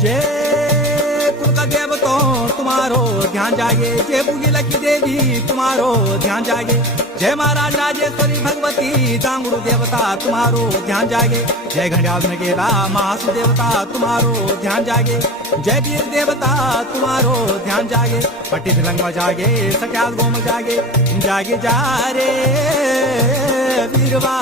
जय कुल का देव तो तुम्हारो ध्यान जागे, जय बुगिला की देवी तुम्हारो ध्यान जागे, जय महाराज राजेश्वरी भगवती दांगुरु देवता तुम्हारो ध्यान जागे, जय घंटाल गेला महासु देवता तुम्हारो ध्यान जागे, जय वीर देवता तुम्हारो ध्यान जागे, पट्टी भिलंग जागे, सट्याल गोम जागे, जागे जा रे वीरवा